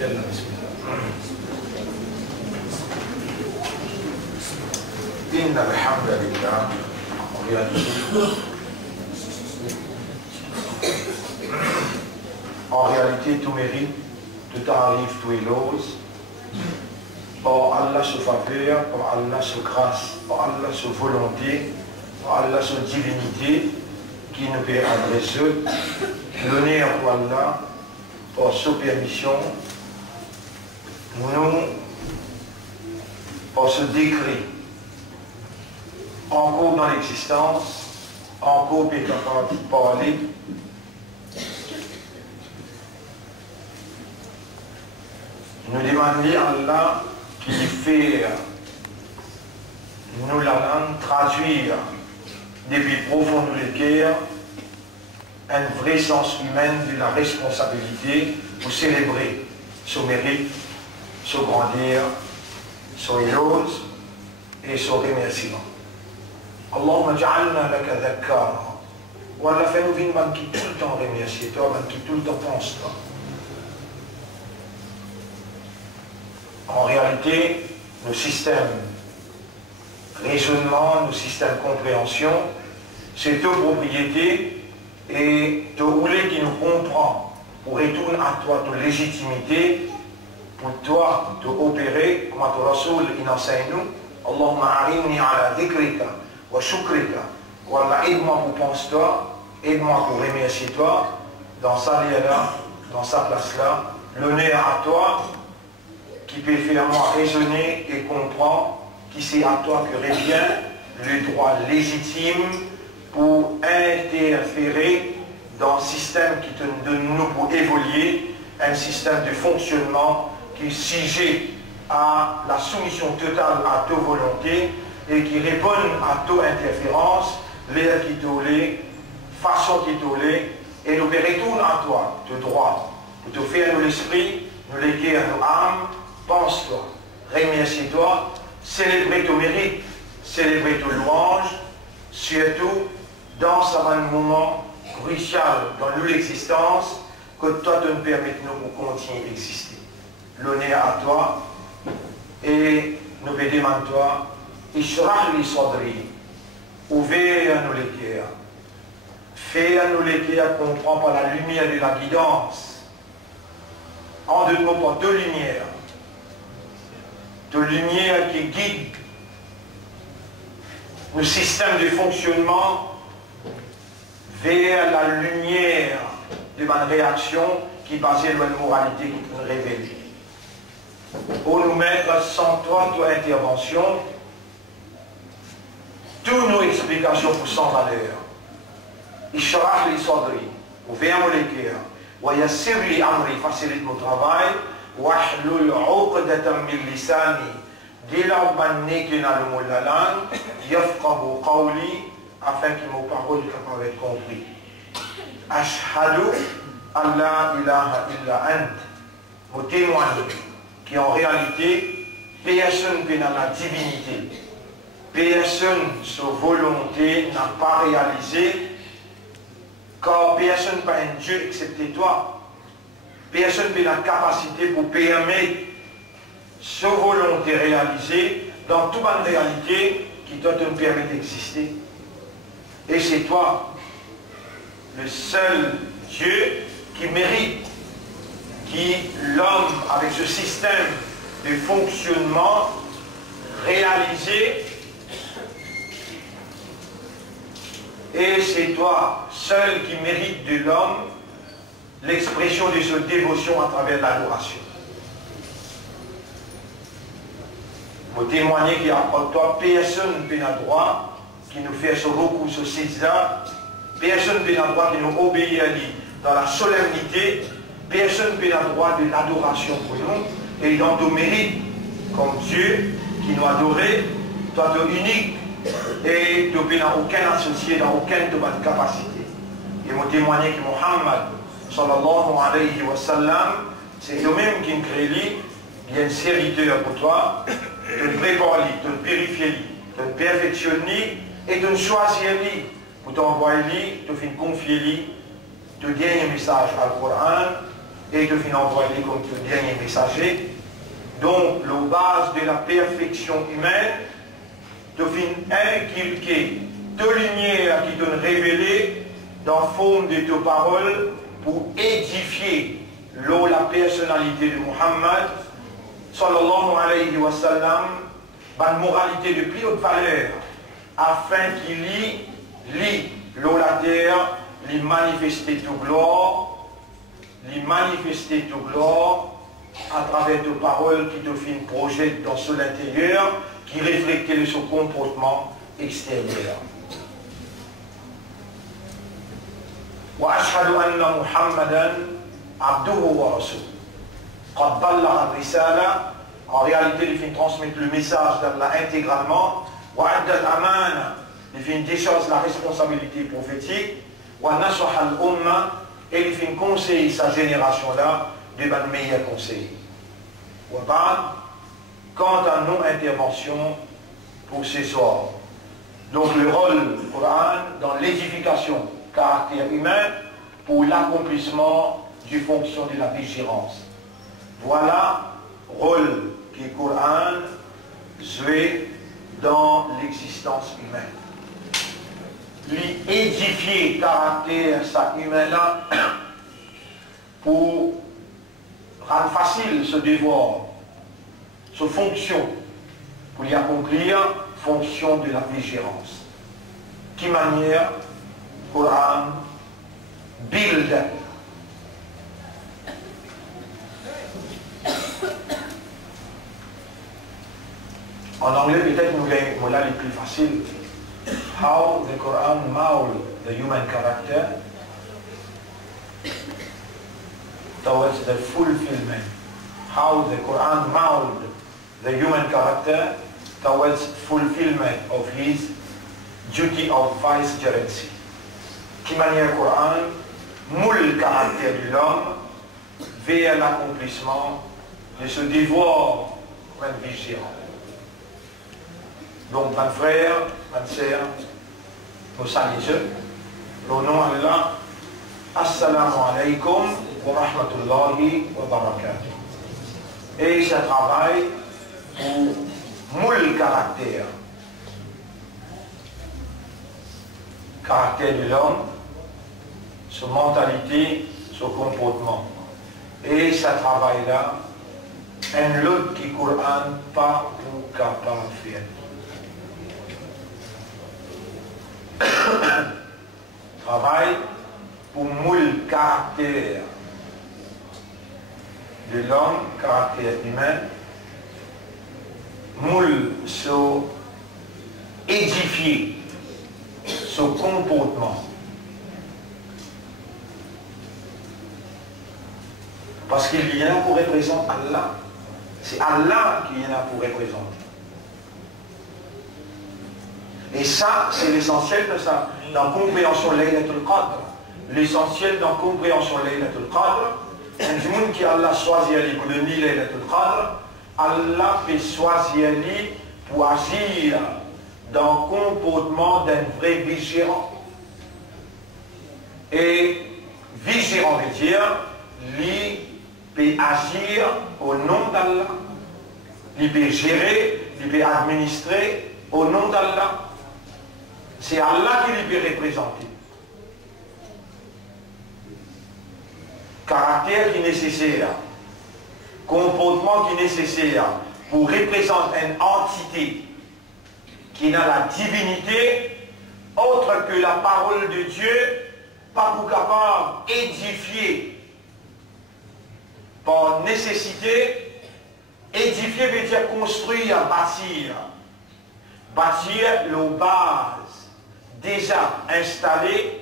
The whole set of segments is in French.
يلا بسم الله. إن الحمد لله en réalité tout mérite, tout arrive, tout est l'ose. Par Allah sa faveur, par Allah sa grâce, par Allah sa volonté, par Allah sa divinité qui nous peut adresser. L'honneur pour Allah, par sa permission, nous, par ce décret, encore dans l'existence, encore peut capable de parler. Nous demandons à Allah qui fait nous la langue traduire depuis profond de le cœur un vrai sens humain de la responsabilité pour célébrer son mérite, son grandeur, son éloge et son remerciement. Allahumma ja'alna laka dhakkara. Wallah fais-nous vivre qui tout le temps remercier toi, qui tout le temps pense toi. En réalité, nos systèmes raisonnement, nos systèmes compréhension, c'est ta propriété et te rouler qui nous comprend pour retourner à toi ta légitimité, pour toi te opérer, comme ton Rasoul il enseigne nous, Allahumma a'inni ala dhikrika wa shukrika, Wallah aide-moi pour penser toi, aide-moi pour remercier toi, dans sa lieu-là, dans sa place-là, l'honneur à toi, qui peut faire moi raisonner et comprendre, qui c'est à toi que revient le droit légitime pour interférer dans le système qui te donne nous pour évoluer, un système de fonctionnement qui sujet à la soumission totale à ta volonté et qui répond à ta interférence, l'air qui t'olé, façon qui t'olé, et nous retourne à toi, te droit, pour te faire nous l'esprit, nous léguer à nos âmes. Pense-toi, remercie-toi, célébrer ton mérite, célébrer ton louange, surtout dans ce moment crucial dans l'existence que toi te nous permettes nous pour continuer d'exister. L'honneur à toi et nous demandons à toi, Ishrah li sadri, ouvert à nous les cœurs, fais à nous les cœurs comprendre par la lumière de la guidance, en deux mots par deux lumières. De lumière qui guide le système de fonctionnement vers la lumière de ma réaction qui est basée sur la moralité qui nous révèle. Pour nous mettre sans toi, toi intervention, toutes nos explications pour sans valeur. Ishrah li sadri, ouvert mon cœur, wa yassir li amri, facilite mon travail. Wahlul 'uqdatan min lisani, dilabanni qui n'a le mot de la langue, yafqahu qawli, afin que mes paroles soient capables d'être comprises. Ashhadu an la ilaha illa ant, vous témoignez qu'en réalité, personne qui n'a la divinité, personne sa volonté n'a pas réalisé, car personne pas un Dieu excepté toi. Personne n'a la capacité pour permettre sa volonté réalisée dans toute bonne réalité qui doit te permettre d'exister. Et c'est toi, le seul Dieu qui mérite, qui l'homme avec ce système de fonctionnement réalisé. Et c'est toi, seul qui mérite de l'homme l'expression de cette dévotion à travers l'adoration. Vous témoignez qu'il y a en toi personne n'a droit qui nous fait ce recours, ce sida, personne n'a droit qui nous obéit à lui dans la solennité, personne n'a droit de l'adoration pour nous, et dans nos mérites, comme Dieu qui nous adorait, toi tu es unique, et tu n'as aucun associé, dans aucune de votre capacité. Et vous témoignez que Muhammad sallallahu alayhi wa sallam, c'est eux-mêmes qui nous créent, il y a un serviteur pour toi, de te préparer, de te purifier, de te perfectionner et de te choisir pour t'envoyer, de te confier, de te donner un message à Coran, et te fin envoyé comme le dernier messager. Donc, la base de la perfection humaine, te fin inculquer de lumière qui te révélée dans la forme de tes paroles pour édifier la personnalité de Muhammad sallallahu alayhi wa sallam, une moralité de plus haute valeur, afin qu'il lit la terre, lui manifester ta gloire, à travers tes paroles qui te font projet dans son intérieur, qui reflètent son comportement extérieur. وأشهد أن محمدا عبده ورسوله قد بلغ الرسالة. En réalité, il faut transmettre le message d'Allah intégralement. وأدى الأمانة. Il faut décharger la responsabilité prophétique. ونصح الأمة. Et il faut conseiller sa génération-là de ban meilleurs conseils. Quant à nos interventions pour ce soir, donc le rôle du Coran dans l'édification caractère humain pour l'accomplissement du fonction de la vigilance. Voilà le rôle que le Coran joue dans l'existence humaine. Lui édifier caractère ça humain-là pour rendre facile ce devoir, ce fonction, pour y accomplir fonction de la vigilance. Qui manière Coran build. En anglais, peut-être nous les plus faciles. How the Quran mold the human character towards the fulfillment. How the Quran mold the human character towards fulfillment of his duty of vicegerency. Qui manière le Coran moule le caractère de l'homme vers l'accomplissement de ce devoir vigilant. Donc, mes frères, mes sœurs, nous saluons. Au nom d'Allah, Assalamu alaikum wa rahmatullahi wa barakatuh. Et ce travail pour moule caractère de l'homme, sa mentalité, son comportement. Et ce travail-là, un lot qui ne Coran pas pour capable de faire. Travail pour moule caractère de l'homme, caractère humain, moule son édifier son comportement. Parce qu'il y en a pour représenter Allah. C'est Allah qui y en a pour représenter. Et ça, c'est l'essentiel de ça. Dans la compréhension de Laylatul Qadr. L'essentiel dans la compréhension de Laylatul Qadr, un monde qui Allah choisit pour donner Laylatul Qadr, Allah peut choisir pour agir dans le comportement d'un vrai vigilant. Et vigilant veut dire, lui peut agir au nom d'Allah. Il peut gérer, il peut administrer au nom d'Allah. C'est Allah qui lui peut représenter. Caractère qui est nécessaire, comportement qui est nécessaire pour représenter une entité qui n'a la divinité autre que la parole de Dieu, pas pour capable d'édifier par nécessité. Édifier veut dire construire, bâtir. Bâtir la base déjà installée,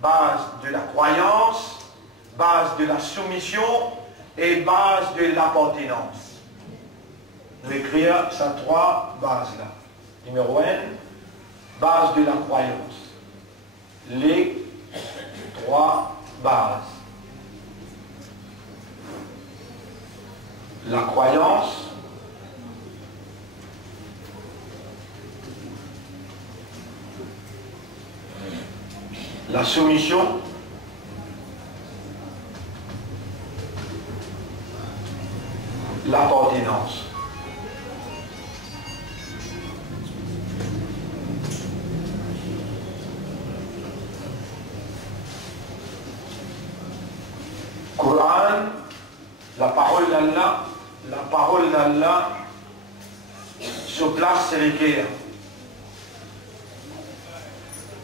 base de la croyance, base de la soumission et base de l'appartenance. Nous écrire ces trois bases-là. Numéro 1, base de la croyance. Les trois bases. La croyance, la soumission l'appartenance. Coran, la parole d'Allah se place sur l'équerre.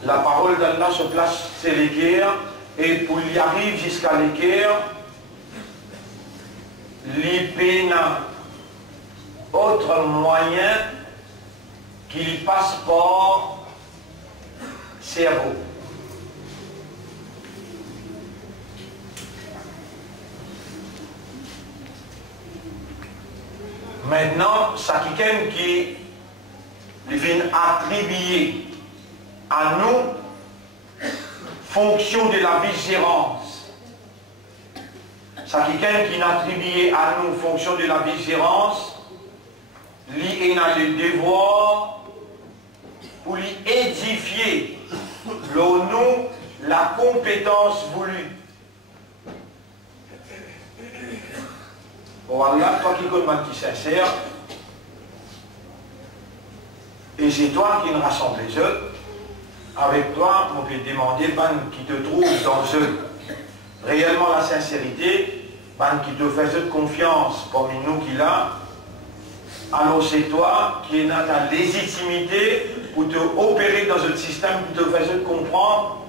La parole d'Allah se place sur l'équerre et pour y arriver jusqu'à l'équerre, l'IP n'a autre moyen qu'il passe par cerveau. Maintenant, ça qui vient attribuer à nous fonction de la vigilance. Ça qui attribué à nous fonction de la vigilance, lui a le devoir pour lui édifier nous la compétence voulue. Oh Allah, toi qui connais qui sincère, et c'est toi qui nous rassemble les autres, avec toi, on peut demander ban qui te trouve dans eux réellement la sincérité, ban qui te fait confiance parmi nous qu'il a, alors c'est toi qui as la légitimité pour te opérer dans un système qui te fait comprendre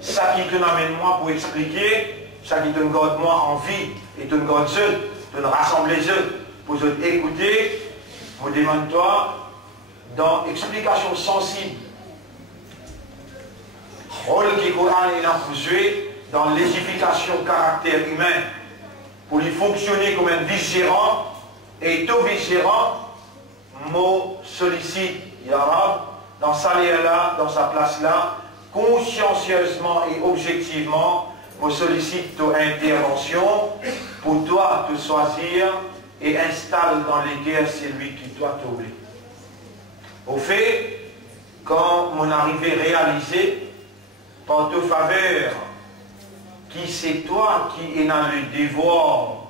ça qui te amène moi pour expliquer, ça qui te garde moi en vie et te garde eux, te rassembler eux, pour te écouter, vous demande-toi dans explication sensible. Rôle qui Coran est là pour jouer dans l'édification caractère humain, pour lui fonctionner comme un vice-gérant, et tout vice-gérant, mot sollicite, Ya Rab, dans sa là, dans sa place là, consciencieusement et objectivement, me sollicite ton intervention pour toi te choisir et installe dans les guerres celui qui doit t'oublier. Au fait, quand mon arrivée réalisée, par ta faveur, qui c'est toi qui es dans le devoir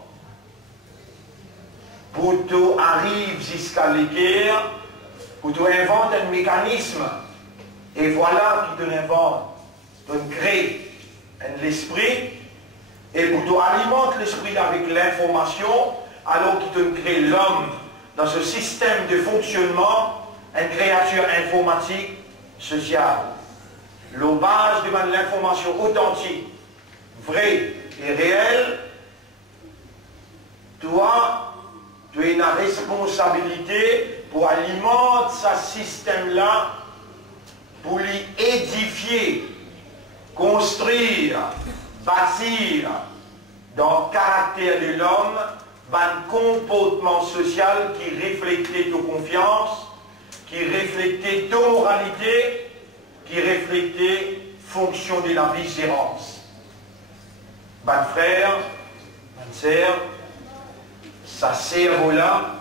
pour te arriver jusqu'à l'équerre, pour te inventer un mécanisme, et voilà qui te l'invente, te crée l'esprit, et pour te alimenter l'esprit avec l'information, alors qu'il te crée l'homme dans ce système de fonctionnement, une créature informatique sociale. La base de l'information authentique, vraie et réelle, toi, tu as une responsabilité pour alimenter ce système-là, pour lui édifier, construire, bâtir dans le caractère de l'homme un comportement social qui reflète ta confiance, qui reflète ta moralité, qui reflète fonction de la vigilance. Ban frère, ban sœur, ça cerveau-là,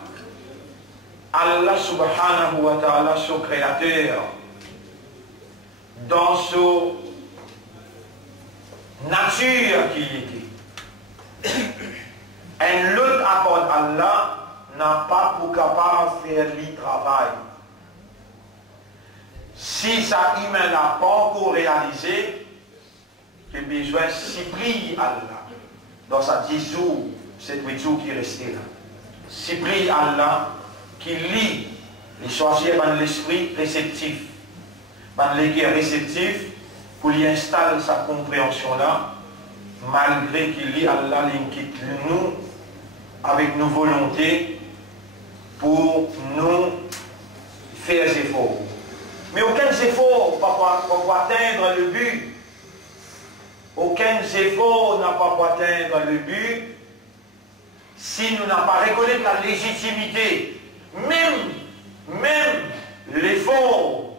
Allah subhanahu wa ta'ala, son créateur, dans son nature qu'il était. Un autre apport Allah n'a pas pour capable de faire le travail. Si ça humain n'a pas encore réalisé, il a besoin de s'y prier Allah dans sa 10 jours, 7-8 jours qui est resté là. S'y prier Allah qui lit et choisir dans l'esprit réceptif, dans l'équerre réceptif pour lui installer sa compréhension là, malgré qu'il lit Allah l'inquiète nous avec nos volontés pour nous faire des efforts. Mais aucun effort pour atteindre le but. Aucun effort n'a pas pour atteindre le but si nous n'avons pas reconnu la légitimité. Même l'effort,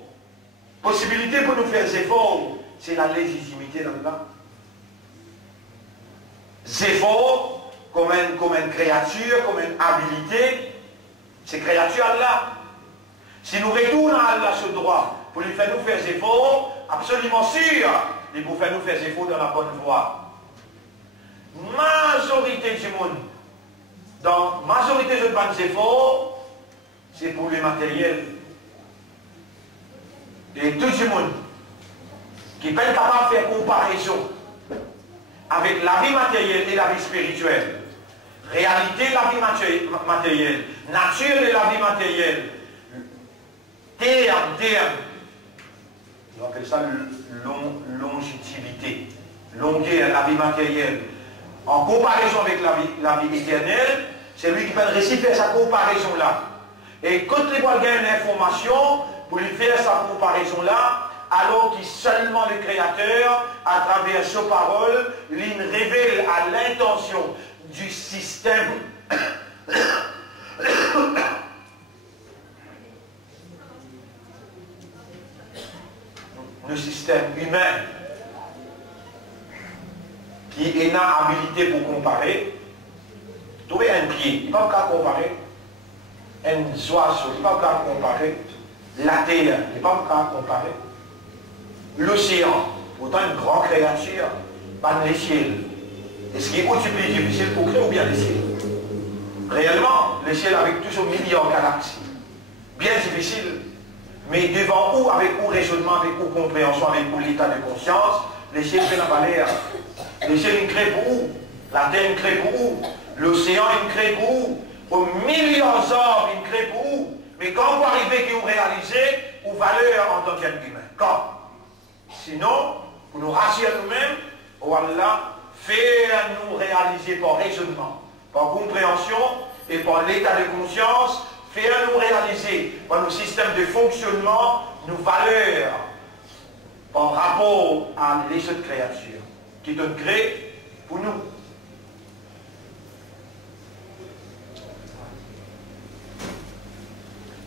possibilité pour nous faire des efforts, c'est la légitimité d'Allah. Effort comme une créature, comme une habilité, c'est créature Allah. Si nous retournons à Allah ce droit pour lui faire nous faire des efforts, absolument sûr, il pour faire nous faire des efforts dans la bonne voie. Majorité du monde, dans la majorité de nos efforts, c'est pour le matériel. Et tout le monde qui peut être capable de faire comparaison avec la vie matérielle et la vie spirituelle, réalité de la vie matérielle, nature de la vie matérielle, terme, on appelle ça longévité, longueur, la vie matérielle, en comparaison avec la vie éternelle, c'est lui qui peut réussir à faire sa comparaison-là. Et quand il va gagner une information, pour lui faire sa comparaison-là, alors qu'il seulement le Créateur, à travers sa parole, lui révèle à l'intention du système le système humain qui est n'a habilité pour comparer. Trouver un pied, il ne peut pas comparer. Un oiseau, il ne peut pas comparer. La terre, il ne peut pas comparer. L'océan, pourtant une grande créature, pas les ciels. Est-ce qu'il est aussi plus difficile pour créer ou bien les ciels? Réellement, les ciels avec tous ces millions de galaxies, bien difficile. Mais devant où, avec où raisonnement, avec où compréhension, avec où l'état de conscience, les ciels fait la valeur. Les ciels, ils créent pour où? La terre, ils créent pour où? L'océan, ils créent pour où? Aux millions d'hommes, ils créent pour où? Mais quand vous arrivez que vous réalisez, aux valeurs en tant qu'être humain. Quand? Sinon, pour nous rassurer nous-mêmes, Allah fait nous réaliser par raisonnement, par compréhension et par l'état de conscience, fait nous réaliser par nos systèmes de fonctionnement, nos valeurs par rapport à les autres créatures qui sont créées pour nous.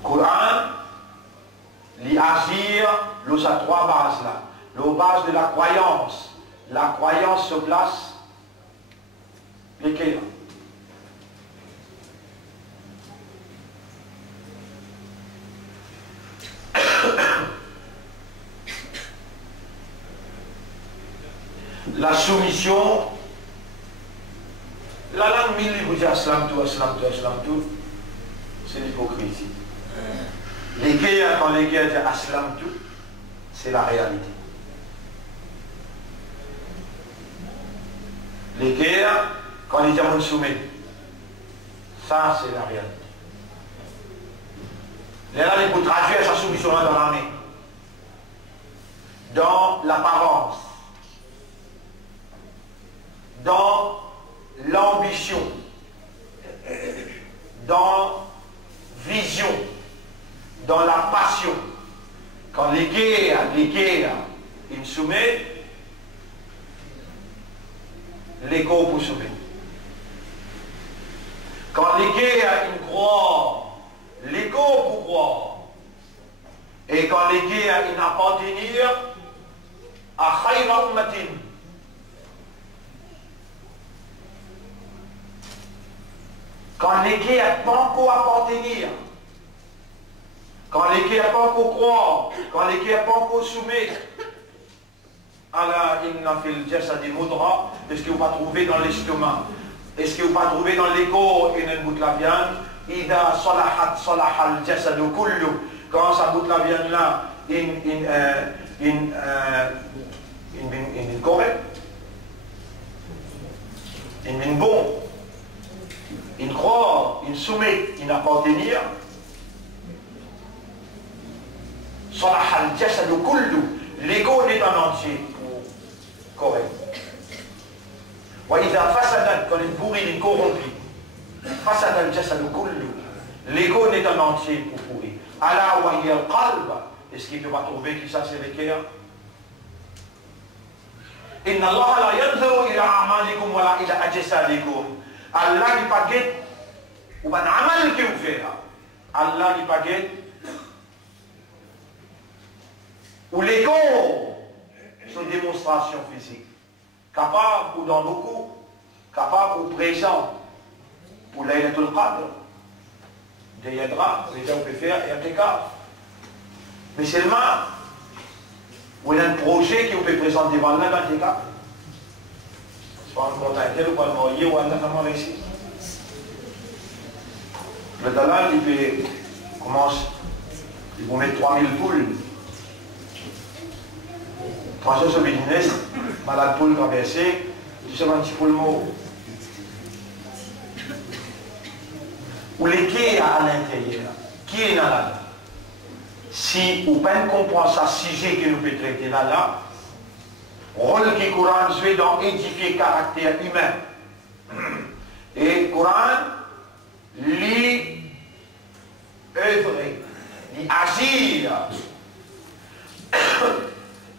Coran, l'agir, l'os à trois bases là. La base de la croyance. La croyance se place lesquelles? La soumission, la langue mille vous dit aslam tout, c'est l'hypocrisie. Les guerres, quand les guerres disent aslam tout, c'est la réalité. Les guerres, quand les diamants soumettent, ça c'est la réalité. Là, il faut traduire sa soumission dans l'armée, dans l'apparence, dans l'ambition, dans vision, dans la passion. Quand les guerres, ils soumettent, l'ego pour sauver. Quand les guerres, ils croient, l'ego pour croire. Et quand les guerres, ils appartiennent à khayra ummatin. Quand les guerres, pas encore appartenir. Quand les guerres, pas encore croire. Quand les guerres, pas encore soumettre. Allah inna fil jasadi mudra, est-ce que vous pas trouvé dans l'estomac? Est-ce que vous pas trouvé dans l'égo et dans le bout de la viande? Ida salahat salahal jasadu kullu. Quand ça bout de la viande là, in correct, in bon, in croire, in soumet, in appartenir. Salahal jasadu kullu. L'ego est en entier. Correct. Quand il pourrit, il corrompt. L'ego n'est en entier pour pourrir. Allah wa hiya al-qalb. Est-ce qu'il ne peut pas trouver qui ça c'est le cœur? Inna Allah la yanzuru ila a'malikum wa la ila ajsadikum. Allah n'est pas guette ou ban amal que vous faites. Allah n'est pas guette ou l'ego. C'est une démonstration physique. Capable ou dans beaucoup, capable ou présent pour Laylatul Qadr. Des yadra, les gens peuvent faire et impeccable. Mais seulement, où il y a un projet qui vous peut présenter devant là dans les cas. Soit un compte intel ou un moyen ou un enfant ici. Le talent, commence, il vous met 3000 poules. 300 sur business, malade poule traversée, tu sais un petit peu le mot. Ou les quais à l'intérieur, qui est malade? Si vous ne comprenez pas ça, sujet que nous pouvons traiter là, rôle qui Coran joué dans édifier le caractère humain. Et Coran, lui, œuvrer, lui agir.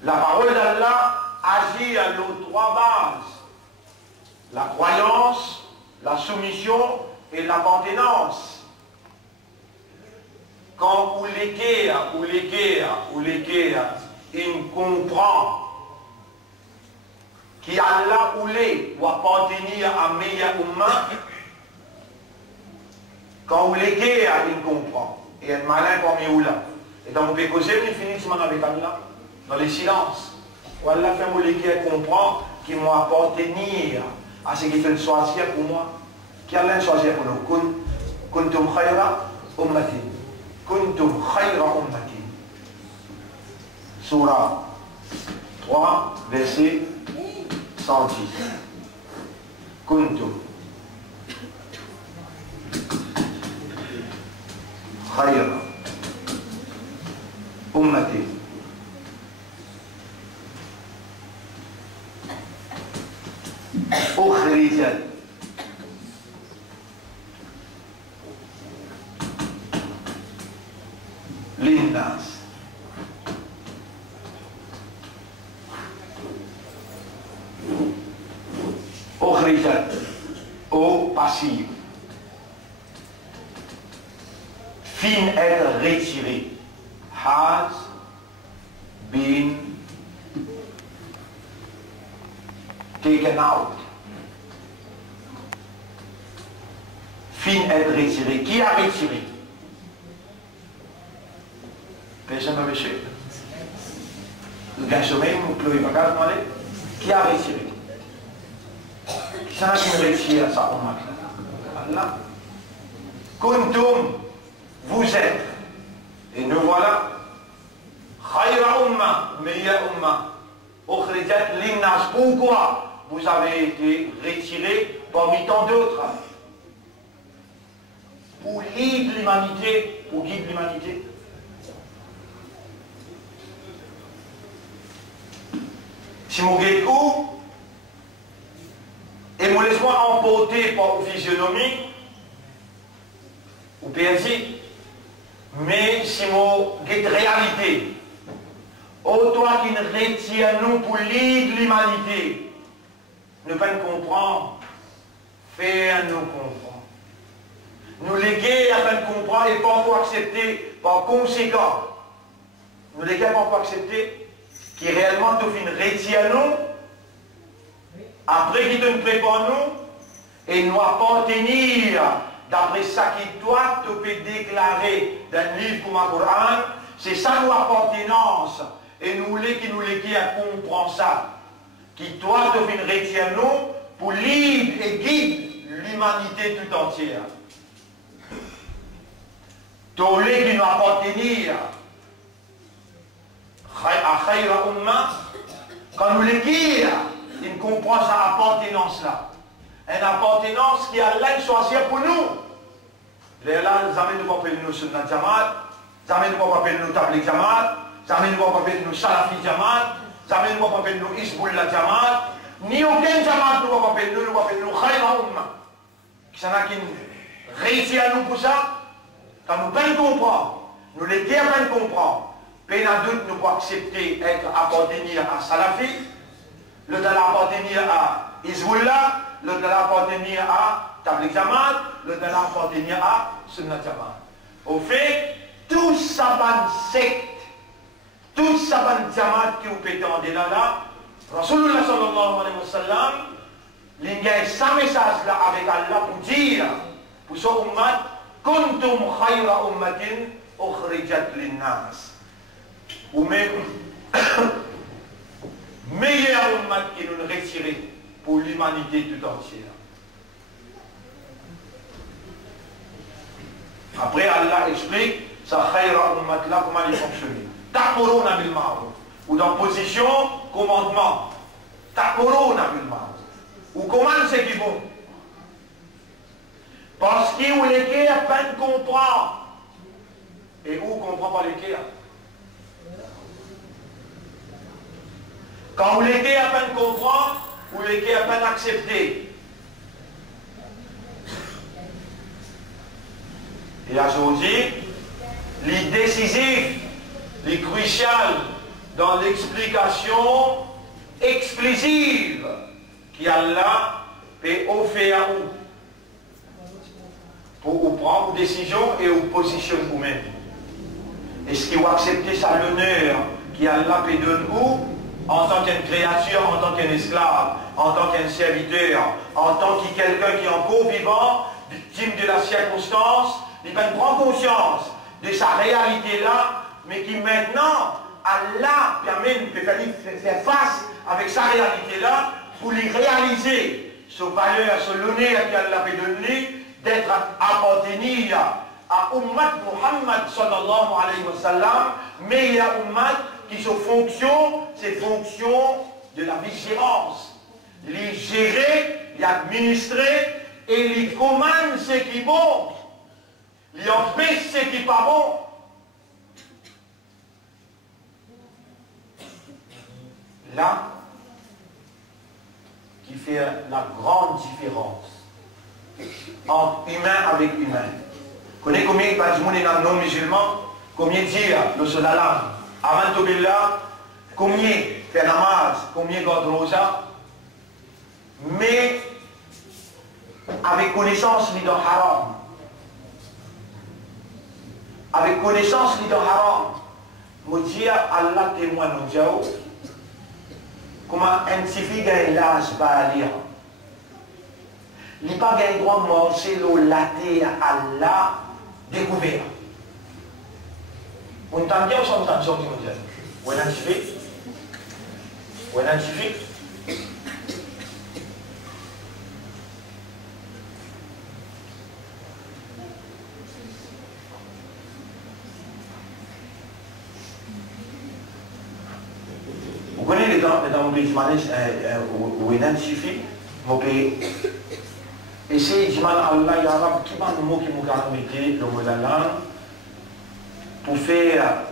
La parole d'Allah agit à nos trois bases. La croyance, la soumission et l'appartenance. Quand vous il comprend qui Allah voulait ou appartenir à meilleur humain, quand vous il comprend. Et un malin comme il là. Et dans mon pécosé, il finit avec Allah, dans les silences. Ou Allah fait mon légué comprend qu'il m'a appartenir à ce qu'il fait choisir pour moi. Qui Allah choisir pour nous. Kuntum khayra ummatin. Kuntum khayra ummatin. Surah 3, verset 110. Kuntum khayra ummatin. أخرجت للناس أخرجت au passif fin être retiré has been taken out. Fin être retiré. Qui a retiré? Personne n'a retiré. Le gars sommeil, vous ne pleurez pas qu'à demander. Qui a retiré? Qui ça qui retire ça au mat? Allah. Kuntum, vous êtes. Et nous voilà. Khayra umma, meilleure umma. Ukhrijat linnas. Pourquoi vous avez été retiré parmi tant d'autres? Pour guider l'humanité, pour guider l'humanité. Si vous êtes où, et vous laissez-moi emporter par vos physionomies, ou PNC, mais si vous êtes réalité, autant qui ne retient nous pour guider l'humanité, ne pas nous comprendre, faire nous comprendre. Nous léguer afin de comprendre et pas pour accepter par conséquent. Nous léguer pas pour accepter qui réellement tout fin retient nous, après qu'il te prépare nous, et nous appartenir d'après ça qui doit te peut déclarer dans le livre comme le Coran, c'est ça nous appartenance. Et nous voulons qui nous léguer à comprendre ça. Qui doit te fin retient nous pour libre et guide l'humanité tout entière. Tolé qui nous appartenir à Khayra Umma, quand nous les dire, il comprend sa appartenance-là. Une appartenance qui a l'aide choisir pour nous. Là, jamais nous appelons nous Sunnat Jamal, jamais nous appelons nous Tabligh Jamal, jamais nous appelons nous Salafi Jamal, jamais nous appelons nous Hizbullah Jamal, ni aucun Jamal nous appelons nous Khayra Umma. Qui s'en a qui réussit à nous pour ça? Quand nous peine comprendre, nous les guerres peine comprendre, peine à doute nous pouvons accepter être appartenir à Salafi, le de l'appartenir à Hizbullah, le de l'appartenir à Tabligh Jamal, le de l'appartenir à Sunnat Jamal. Au fait, tout ça ban secte, tout ça ban Jamal qui vous pété en là, Rasulullah sallallahu alayhi wa sallam, l'ingé sa message là avec Allah pour dire, pour son ummat, Kuntum khayra ummatin ukhrijat linnas. Ou même meilleur ummat qui nous retiré pour l'humanité tout entière. Après, Allah explique sa khayra ummat là, comment il fonctionne. Ta'muruna bil ma'ruf. Ou dans position, commandement. Ta'muruna bil ma'ruf. Ou commande ce qui est bon. Parce qu'il ou les à peine comprend. Et où comprend pas les quand vous les à peine comprend, ou les à peine accepté. Et là, je vous dis, les décisif, les crucial dans l'explication exclusive qu'Allah peut offrir à vous pour vous prendre une décision et vous positionner vous-même. Est-ce que vous acceptez ça l'honneur qu'Allah peut donner vous en tant qu'une créature, en tant qu'un esclave, en tant qu'un serviteur, en tant que quelqu'un qui est encore vivant, victime de la circonstance, il va prendre conscience de sa réalité là, mais qui maintenant, Allah permet de faire face avec sa réalité là, pour lui réaliser ce valeur, ce l'honneur qu'Allah peut donner, d'être appartenu à Ummat Muhammad sallallahu alayhi wa sallam, mais il y a Ummat qui sont fonction, c'est fonction de la vigilance. Les gérer, les administrer et les commander ce qui est bon. Les empêcher ce qui n'est pas bon. Là, qui fait la grande différence entre humain avec humain. Vous connaissez combien de monde est dans le non-musulman? Combien dire le salam? Avant Billah, combien faire namaz? Combien garde rosa? Mais avec connaissance, il est dans haram. Avec connaissance, il est dans haram. Je dis Allah témoin nous dit comment un petit fille gagne l'âge va lire. Il n'a pas gagné droit de manger l'eau latée à Allah découvert. On entend bien ou on entend ça? On identifie? On identifie? Vous connaissez les dans mon pays où identifie mon pays. Et c'est Allah Yarab qui m'a le mot qui m'a permis le mot de la langue pour faire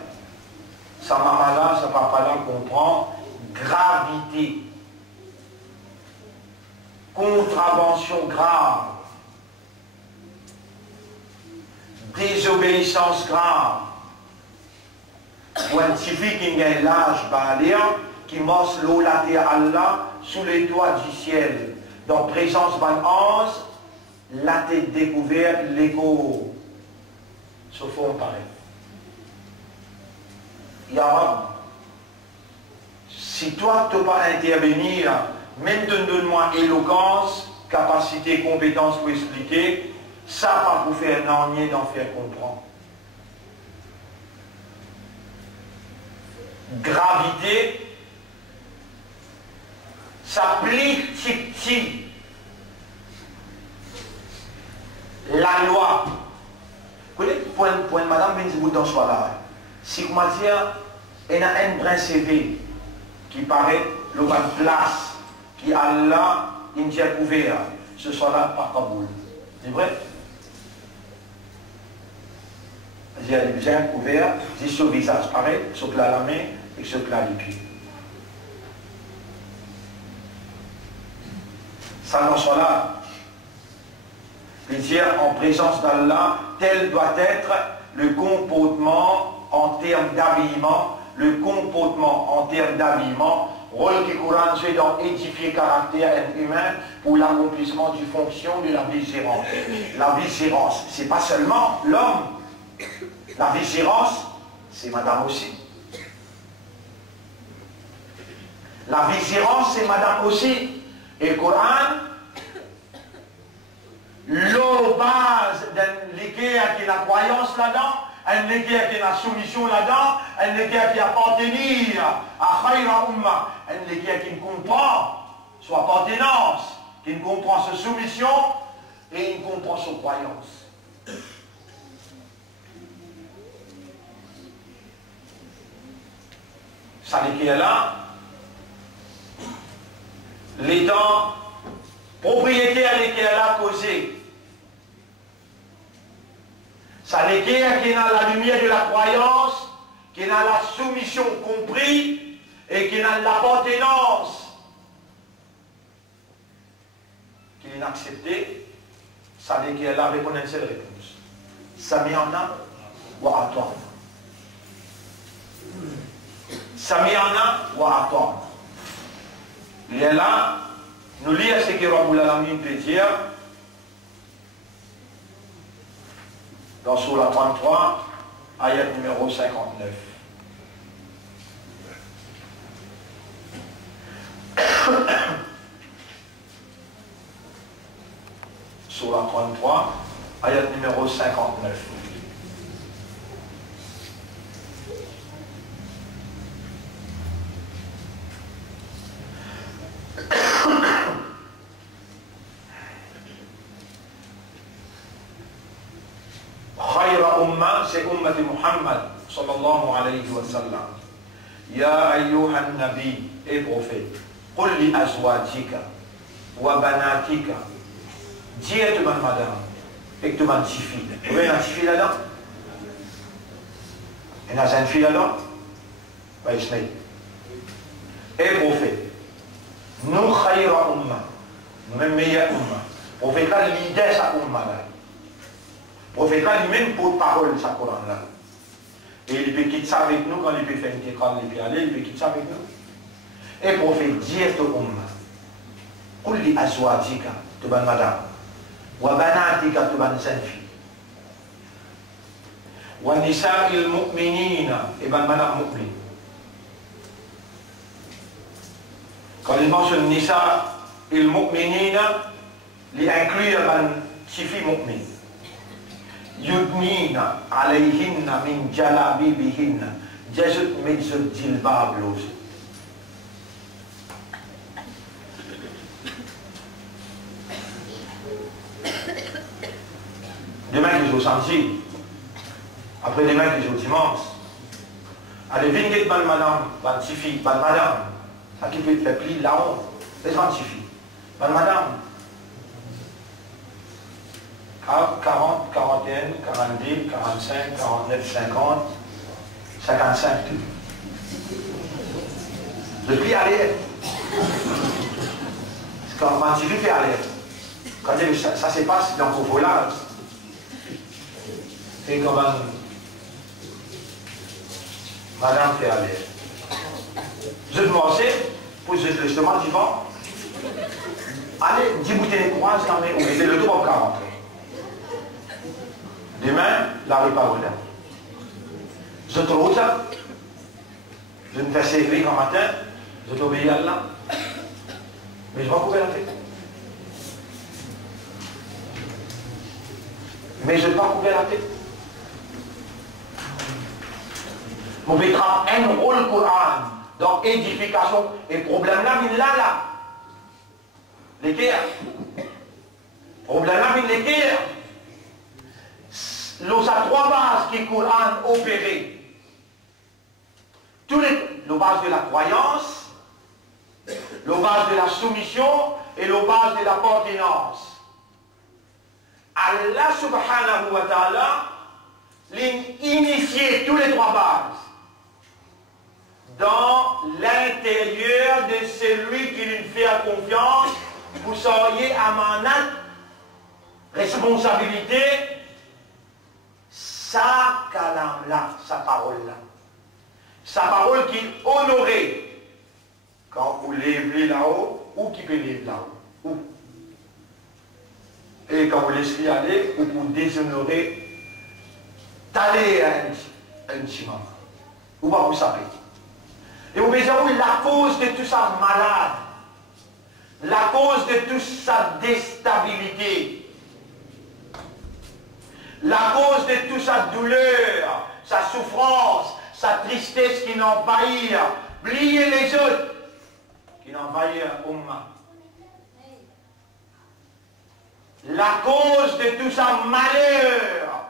sa maman là, sa papa là comprend gravité, contravention grave, désobéissance grave. Ou un petit fille qui gagne l'âge balir, qui mange l'eau la terre Allah sous les toits du ciel. Dans présence d'un ange, la tête découverte, l'écho se font pareil. Ya Rab, si toi tu ne peux pas intervenir, même donne-moi éloquence, capacité, compétence pour expliquer, ça pas pour faire n'en d'en faire comprendre. Gravité, s'applique petit. La loi. Vous connaissez pour une madame Benzibout dans ce là. Si vous m'avez dit, il y a un principe qui paraît le place, qui Allah, il tient couvert, ce soit là par Kaboul. C'est vrai? Il y a des gens couverts, c'est sur le visage, pareil, sur la main et sur les pieds. Ça n'en soit là. Il dit en présence d'Allah, tel doit être le comportement en termes d'habillement, rôle qui courant c'est dans édifier caractère humain pour l'accomplissement du fonction de la vigilance. La vigilance, c'est pas seulement l'homme. La vigilance, c'est madame aussi. La vigilance, c'est madame aussi. Et le Coran, l'eau base d'un l'équerre qui a la croyance là-dedans, un équerre qui a la soumission là-dedans, un équerre qui appartenir à Khayra Umma, un équerre qui comprend son appartenance, qui comprend sa soumission et qui comprend sa croyance. ça n'est là, l'étant propriété à laquelle a causé. Ça n'est qui est dans la lumière de la croyance, qui est dans la soumission compris et qui est dans l'appartenance, qui est accepté, ça n'est qui est là répondre à une seule réponse. Sami'ana wa ata'na. Sami'ana wa ata'na. Il est là, nous lisons ce que Rabbul Alamin peut dire dans Sourate 33, ayat numéro 59. Sourate 33, ayat numéro 59. C'est Ummat Muhammad sallallahu alayhi wa sallam. Ya ayyuhan nabi et prophète, qul li azwajika wa banatika. Dis à toi madame et que tu m'as petit fille. Vous voyez un petit fille là-dedans? Il y a une fille là-dedans? Et prophète, nous khayra umma, nous même meilleure umma. Prophète là l'idée sa umma là. Prophète là lui-même porte-parole sa Coran là. Et il peut quitter ça avec nous quand il peut faire une décrale, il peut aller, il peut quitter ça avec nous. Et prophète dit à ton umma, qul li azwajika, tu ban madame, wa banatika, tu ban jeune fille, wa nisa'il mu'minina, et ban madame mu'min. Quand il mentionne nisa'il mu'minina, il inclut ban sifi mu'min. Yudnina alayhinna min jalabibihinna. Jésus met ce djilbab aussi. Demain qui joue samedi, après demain qui joue dimanche, allez venir ban madame, ban tifi, ban madame, ça qui peut faire pli là-haut, les ban tifi, ban madame. 40, 41, 42, 45, 49, 50, 55. Le prix arrière. Quand tu fait arrière. Quand ça se passe dans vos volages. Et comment madame fait arrière. Je te pensais, pour justement du vent. Allez, 10 bouteilles de courage, quand même, on était le tour à 40. Demain, la réparole. Je te route, je me fais servir un matin, je t'obéis à Allah, mais je vais couper la tête. Mais je ne vais pas couper la tête. Mon pétra un rôle Coran dans édification et problème là, il là. Les guerres. Problème là, il les guerres. Nous avons trois bases qui Coran opéré. Le base de la croyance, le base de la soumission et le base de l'appartenance. Allah subhanahu wa ta'ala initié tous les trois bases dans l'intérieur de celui qui lui fait confiance pour soyez amanat, responsabilité, sa kalam là, sa parole là. Sa parole qui est honorée quand vous lèvez là-haut ou qui peut lever là-haut. Où? Et quand vous laissez aller ou vous déshonorez, t'allez à un ciment. Ou pas vous savez. Et vous pouvez dire, oui, la cause de tout ça malade, la cause de toute sa déstabilité, la cause de toute sa douleur, sa souffrance, sa tristesse qui n'envahit, oubliez les autres, qui n'envahit Ummah. La cause de tout ça malheur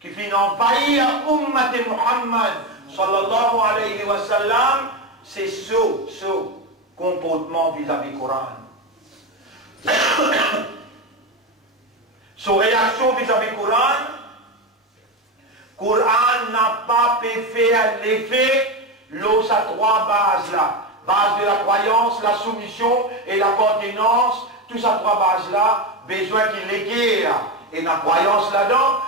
qui fait envahir Ummat Muhammad sallallahu alayhi wa sallam, c'est ce comportement vis-à-vis du Coran. Sa réaction vis-à-vis du Coran, Coran n'a pas pu faire l'effet, à trois bases là. Base de la croyance, la soumission et l'appartenance, tous ces trois bases-là, besoin qu'il l'équerre. Et la croyance là-dedans,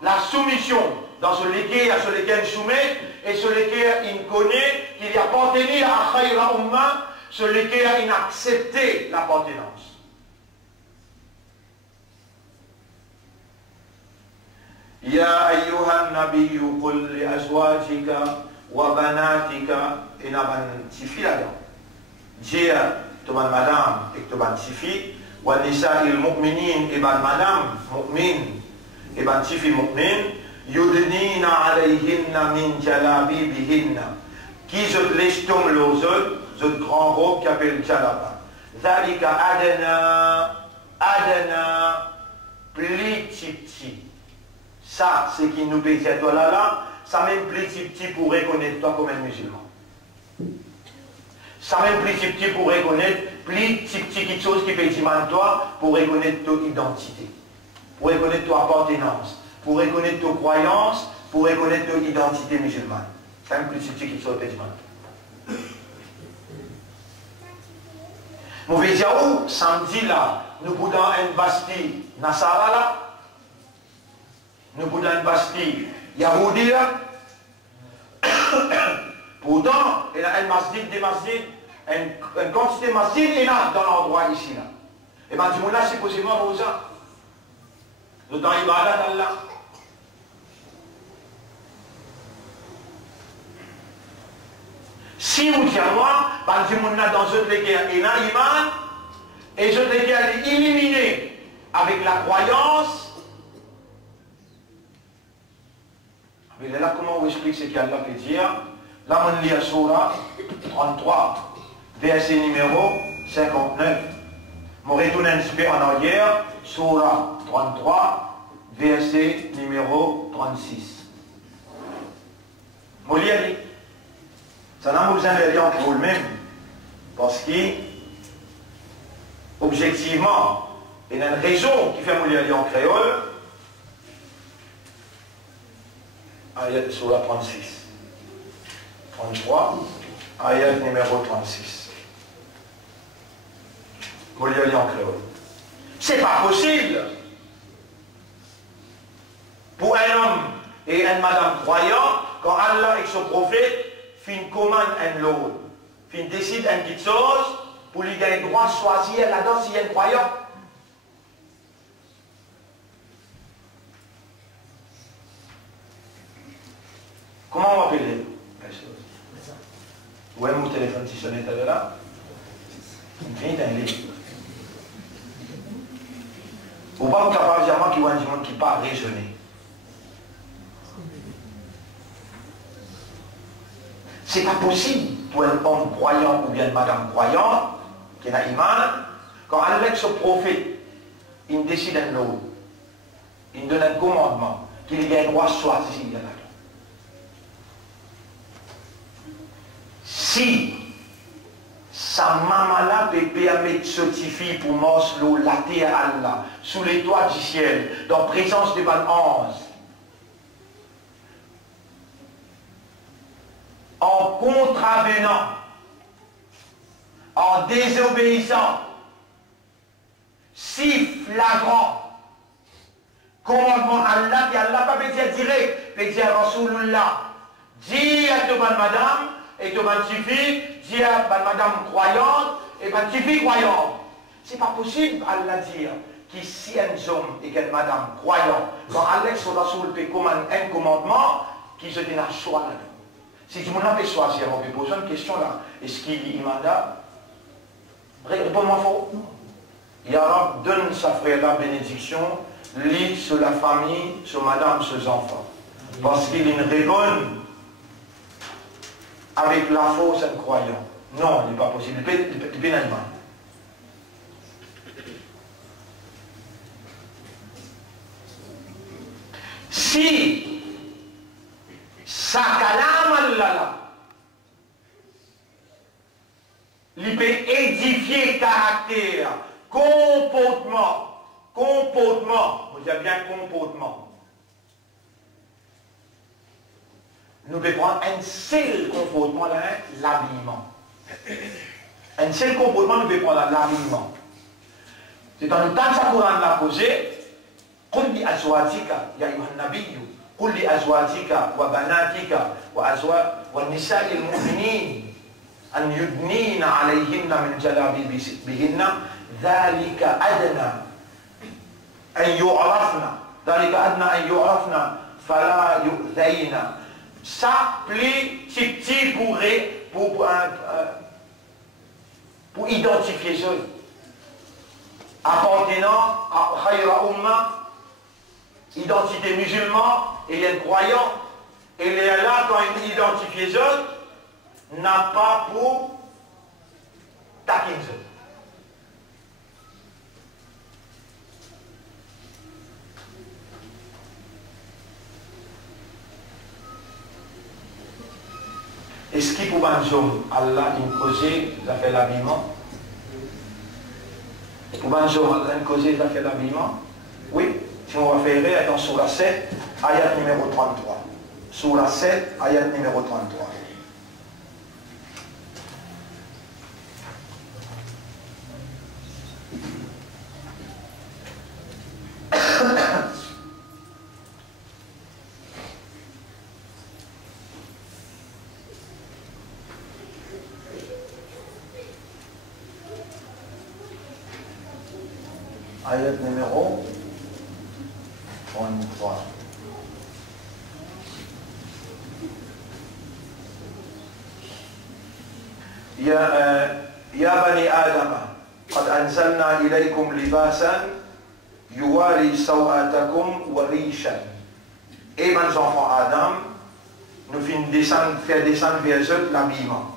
la soumission, dans ce l'équerre sur lequel il soumet, et sur lequel il connaît qu'il appartenait à Khayra Umma, sur lequel il a accepté l'appartenance. Ya ayyuhan nabiyyu qul li azwajika wa banatika et naban tifi là-dedans. Dia tuban madame et tuban tifi wa nisa'il mu'minin et ban madame mu'min et ban tifi mu'min yudnina alayhinna min jalabibihinna qui se laisse tomber les autres grand robe qui appelle jalaba. Dhalika adana plitipti. Ça, c'est qui nous paye à toi là, ça même petit pour reconnaître toi comme un musulman. Ça même petit pour reconnaître, petit quelque chose qui peut dire toi pour reconnaître ton identité, pour reconnaître ton appartenance, pour reconnaître ton croyance, pour reconnaître ton identité musulmane. C'est même petit quelque chose qui peut dire toi. Nous vais dire où, samedi là, nous pouvons une bastille Nasara là, nous pouvons une bastille Yahoudi là. Pourtant, il y a un masjid, des masjids, une quantité de masjids, il y a dans l'endroit ici là. Et bien, du monde là, c'est possiblement Rosa. Nous dans l'Ibadat d'Allah. Si vous dites moi, ben, du monde là, dans ce lesquels il y a iman, et ce lesquels il est éliminé avec la croyance. Mais là, comment on explique ce qu'Allah peut dire? Là, on lit à Surah 33, verset numéro 59. Je retourne un petit peu en arrière, Surah 33, verset numéro 36. Je lis à lui. Ça n'a pas besoin de lire entre vous-même, parce que, objectivement, il y a une raison qui fait lire en créole. Ayat Surah 36. 33, ayat numéro 36. Vous lire en créole. C'est pas possible pour un homme et une madame croyant, quand Allah et son prophète fin commande un lot, fin décide une petite chose, pour lui gagner le droit de choisir là-dedans s'il y a un croyant. Comment on va appeler la chose? Où est mon téléphone si sonné tout à l'heure? Il vient d'un livre. Ou pas capable de dire moi qui voit un monde qui part raisonner. C'est pas possible pour un homme croyant ou bien une madame croyante qui a iman, quand avec ce prophète, il décide un lot, il donne un commandement, qu'il y a un droit soit s'il y en a. Si sa maman là peut permettre ce fille pour manger la terre à Allah, sous les toits du ciel, dans la présence de Ban 11, en contravenant, en désobéissant, si flagrant, commandement Allah, qui Allah pas peut dire direct, peut dire Rasulullah, dis à toi madame, et que ma petite fille dit à madame croyante et ma petite fille croyante. C'est pas possible, Allah dire, que si un homme et qu'une madame croyante, quand Allah sur la soul peut commander un commandement, qu'ils se donnent un choix là-dedans. Si tu m'en as choisi, on peut poser une question là. Est-ce qu'il y a imanda? Réponds-moi faux. Ya donne sa frère la bénédiction, lit sur la famille, sur madame, sur les enfants. Parce qu'il répond avec la fausse un croyant. Non, il n'est pas possible. Il peut animal. Si sa kalam Allah qualifier caractère, comportement, vous avez bien comportement. Nous devons prendre un seul comportement là, l'habillement. Un seul comportement, nous devons prendre l'habillement. C'est dans le temps que ça Coran l'a posé, قل لأزواجك يا أيها النبي قل لأزواجك وبناتك والنساء المؤمنين أن يدنين عليهن من جلابيبهن ذلك أدنى أن يعرفن فلا يؤذين. Ça plie petit pour identifier ça. Appartenant à Khayra Umma, identité musulmane, et il y a un croyant, et il est là quand il identifie les autres, n'a pas pour taquiner les autres. Est-ce qu'il peut Allah imposer l'habillement? Pour Allah imposer l'habillement? Oui. Si on va faire, dans Surah 7, ayat numéro 33. Surah 7, ayat numéro 33. Ayat numéro 33. يا بني آدم قد أنزلنا إليكم لباسا يواري سوآتكم وريشا. Et mes enfants Adam, nous finissons faire descendre vers eux l'habillement.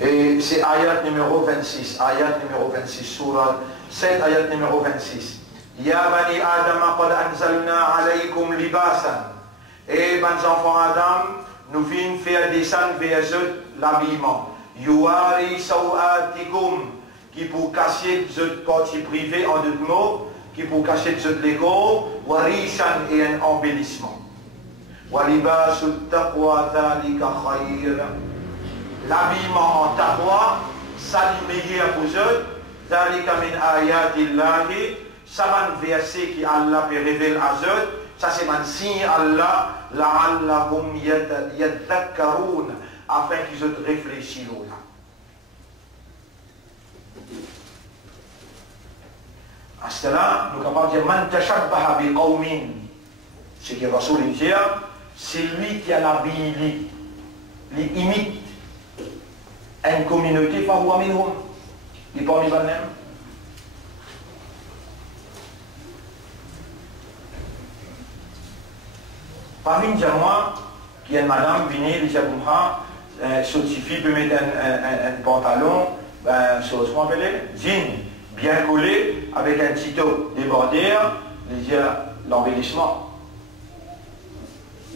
Et c'est ayat numéro 26, surah 7, ayat numéro 26. Ya bani Adam qad anzalna alaykum libasan. Et mes enfants Adam, nous venons faire descendre vers eux l'habillement. Yuwari sawatikum, qui pour cacher votre partie privée en deux mots, qui pour cacher votre l'ego, warishan et un embellissement. Walibasut taqwa dhalika khayr. L'habillement en taqwa, ça le meilleur pour eux. Dhalika min ayatillahi, ça va un verset qui Allah peut révéler à eux. Ça c'est un signe Allah, la'allahum yadhakkarun, afin qu'ils aient réfléchi là. À cela, nous pouvons dire man tashabbaha bi qawmin, ce que Rasoul dit, c'est lui qui a l'habillé, il imite une communauté, fahuwa minhum, il parle du même. Parmi nous, moi, qui est une madame, venez, les Jaboumha, Sotifi peut mettre un pantalon, sur ce qu'on appelle, jean, bien collé, avec un tito débordé, l'embellissement.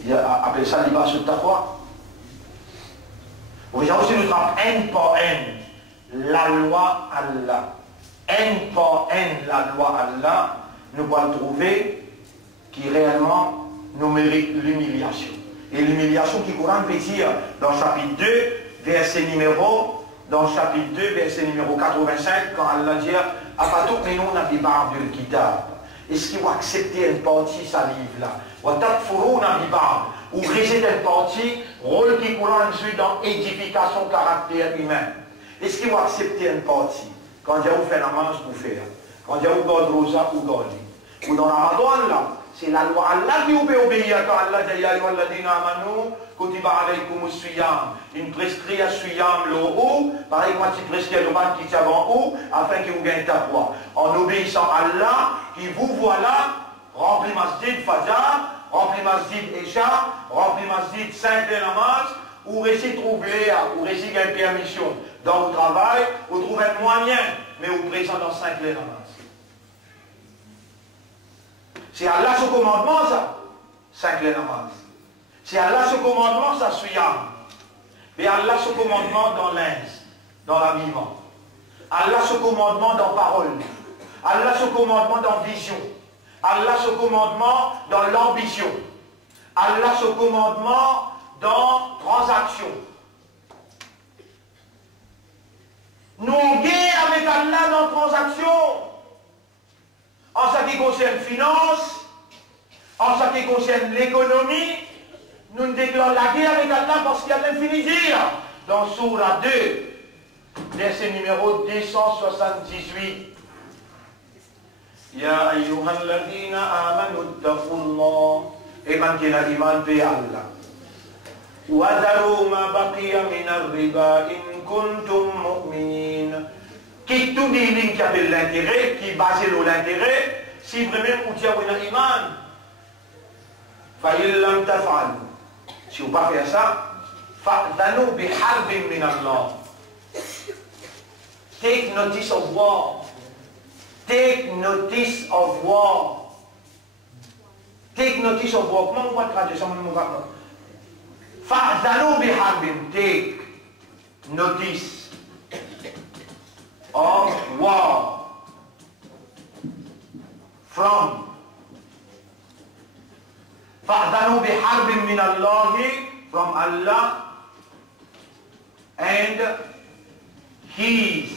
Il appelle ça l'ibas sur taqwa. Vous voyez aussi, nous trappons un par un la loi Allah. Un par un la loi Allah, nous allons trouver qui réellement nous mérite l'humiliation. Et l'humiliation qui Coran peut dire dans chapitre 2, verset numéro 85, quand Allah dit est-ce qu'il va accepter une partie sa livre là? Ou rejeter une partie, rôle qui Coran suit dans édification caractère humain. Est-ce qu'il va accepter une partie? Quand il y a fait la manche pour faire, quand il y a garde rosa ou garder. Ou dans la Ramadan là, c'est la loi Allah qui peut obéir quand Allah dit ya ayyuhalladhina amanu kutiba alaykumus siyam. Une prescrit à siyam l'eau, pareil quand il prescrit le ban qui avant haut, afin que vous gagnez ta foi. En obéissant à Allah, qui vous voilà, rempli masjid Fajr, rempli masjid Isha, rempli masjid 5 namaz, ou réussi trouver, ou réussi gagner permission dans le travail, ou trouver un moyen mais au présent dans 5 lettres. C'est Allah ce commandement, ça. 5 lettres. C'est Allah ce commandement, ça, Suyam. Mais Allah ce commandement dans l'ins, dans l'habillement. Allah ce commandement dans parole. Allah ce commandement dans vision. Allah ce commandement dans l'ambition. Allah ce commandement dans transaction. Nous on guerre avec Allah dans transaction. En ce qui concerne finance, en ce qui concerne l'économie, nous nous déclarons la guerre avec Allah parce qu'il y a l'infini dire. Dans Sourate 2, verset numéro 278. Ya ayyuhalladhina amanu attaqullah. Et maintenant l'iman paix Allah. Wa daru ma baqiya min ar-riba in kuntum mu'minin. Qui tout dit qui a de l'intérêt, qui base sur l'intérêt, si vraiment vous avez un iman. Fa'il lam taf'alu. Si vous ne pas faire ça, fa'dhanu biharbin min Allah. Take notice of war. Take notice of war. Take notice of war. Comment on va traduire ça? Fa'dhanu biharbin. Take notice of war. From. فَأْذَنُوا بِحَرْبٍ مِّنَ اللَّهِ from Allah and His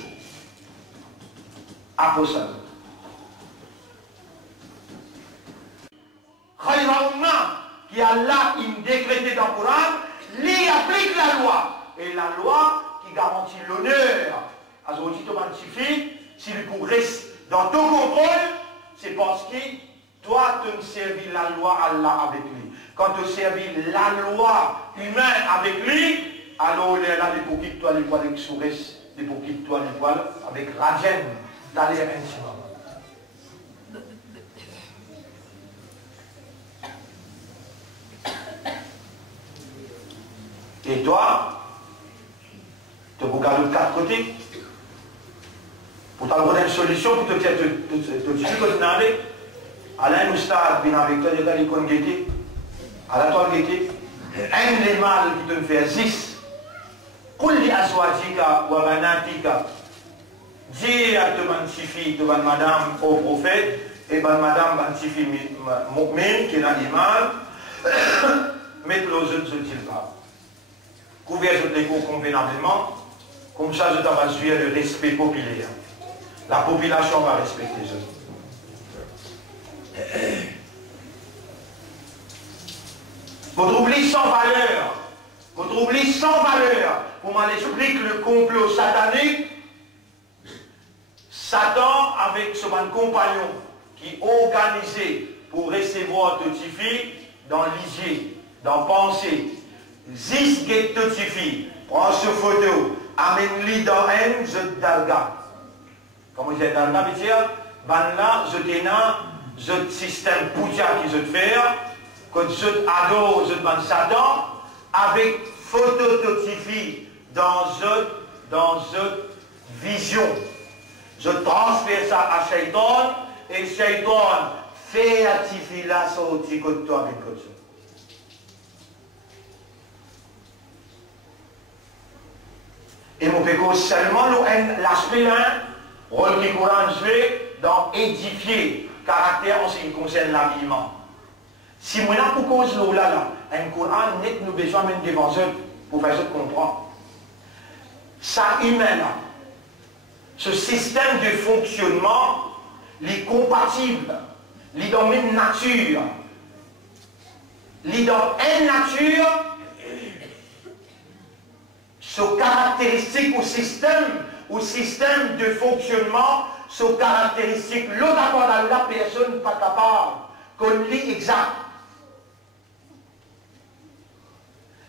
apostle. Khayra umma qui Allah il décrété dans le Coran, lui applique la loi. Et la loi qui garantit l'honneur à ce que s'il progresse dans ton contrôle, c'est parce que toi, tu servis la loi Allah avec lui. Quand tu servis la loi humaine avec lui, alors il est là, les pouquets de toi, les poils avec souris, les pouquets de toi, les poils avec radienne, dans les intimement. Et toi, tu regardes de 4 côtés. Pour t'avoir une solution, pour te dire que tu n'avais. Alain Moustad, bien avec toi, il y a des cons guettés. À la toile guetté. Un des mâles qui te fait 6. Kulli aswadika wa banatika. Dis à te bantifi, te ban madame au prophète, et ban madame bantifi mu'min, qui est l'animal. Mettre les autres sur le pas. Couvrir les cours convenablement. Comme ça, je t'avais le respect populaire. La population va respecter les autres. Votre oubli sans valeur, votre oubli sans valeur, pour m'en expliquer le complot satanique, Satan avec son compagnon qui organisait pour recevoir Totifi dans l'isier, dans pensée, Zis get Totifi, prends ce photo, amène-lui dans un je dalga. Comment il dit dalga, veut dire, ben là, je déna. Ce système poutia qui se fait, que je adore, je demande Satan, avec photototifie dans cette vision. Je transfère ça à Shaitan, et Shaitan fait activer là sur le petit côté de toi avec ça. Et mon péco seulement l'aspect là, rôle qui courant joué dans édifier caractère en ce qui concerne l'habillement. Si moi là pour cause là, un Coran net nous besoin même devant eux pour faire ça comprendre. Ça humain là, ce système de fonctionnement, les compatibles, les dans une nature, les dans une nature, ce caractéristique au système de fonctionnement, ce caractéristique, l'autre d'accord dans la personne pas capable, qu'on lit exact.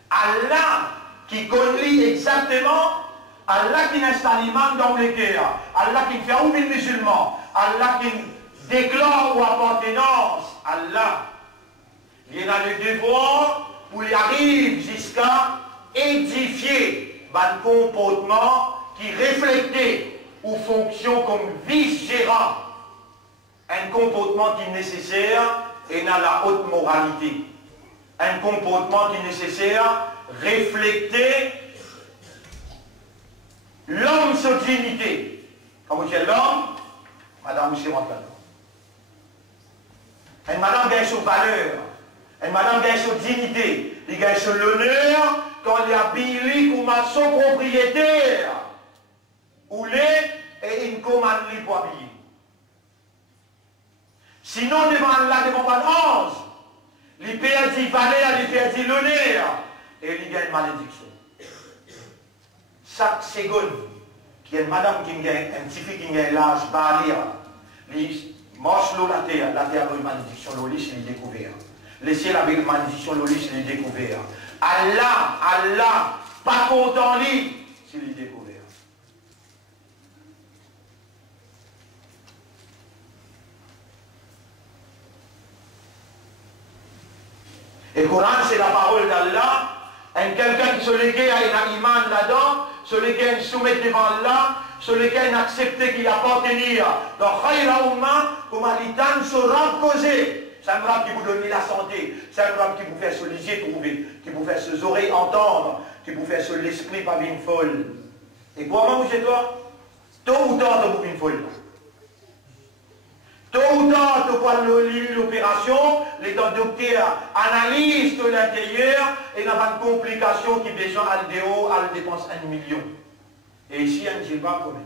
Allah qui connaît exactement, Allah qui installe l'imam dans les cœurs, Allah qui fait ouvrir les musulmans, Allah qui déclare ou appartenance, Allah, il a le devoir pour y arriver jusqu'à édifier un comportement qui reflète ou fonction comme vice-gérant un comportement qui est nécessaire et dans la haute moralité. Un comportement qui est nécessaire, refléter l'homme sa dignité. Quand vous dites l'homme, madame, monsieur rentre là-dedans. Une madame gagne sa valeur, une madame gagne sa dignité, il gagne son l'honneur quand il est habillé comme son propriétaire. Ou l'est et une commande lui pour habiller. Sinon, devant là, devant pas 11, il perdit valeur, il perdit l'honneur et il gagne malédiction. Chaque seconde, il y a une madame qui gagne, un petit fille qui gagne l'âge, il marche la terre a une malédiction, l'olis, il est découvert. Le ciel avait une malédiction, l'olis, il est découvert. Allah, pas content lui, s'il est découvert. Et le Coran, c'est la parole d'Allah. Et quelqu'un qui se léguait à un iman là-dedans, se léguait à soumet devant Allah, se léguait à accepter qu'il appartenir dans Khayra Umma, comme Alitan se reposer. C'est un rab qui vous donne la santé, c'est un rab qui vous fait se les yeux trouver, qui vous fait ses oreilles entendre, qui vous fait se l'esprit pas une folle. Et comment vous chez toi? Tôt ou tard, vous une folle. Tôt ou tard, tu vois l'opération, les docteurs analysent de l'intérieur et il y a une complication qui besoin Aldéo, elle dépense 1 million. Et ici, un djilbab quand même.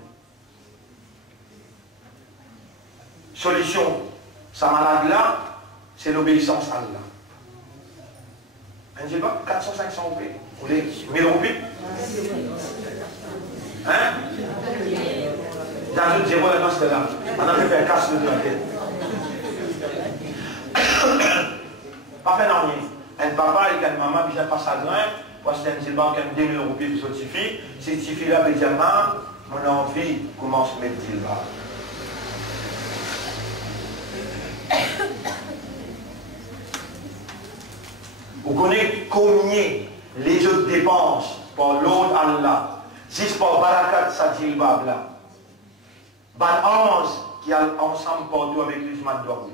Solution, sa malade là, c'est l'obéissance à Allah. Un djilbab, 400-500 roupies. Vous voulez 1000 roupies? Hein? J'ajoute 0 là-dedans, c'était là. Maintenant, je fais un casse de la tête. Pas fait non rien. Un papa et une maman, puis j'ai pas ça loin. Parce que c'est un djilbab qui a 2000 roupies pour cette fille. Cette fille-là, peut dire, mon envie commence à mettre djilbab. Vous connaissez combien les autres dépenses pour l'autre Allah, juste pour barakat sa djilbab là. Ban 11 qui a ensemble partout avec l'Usman Dormi.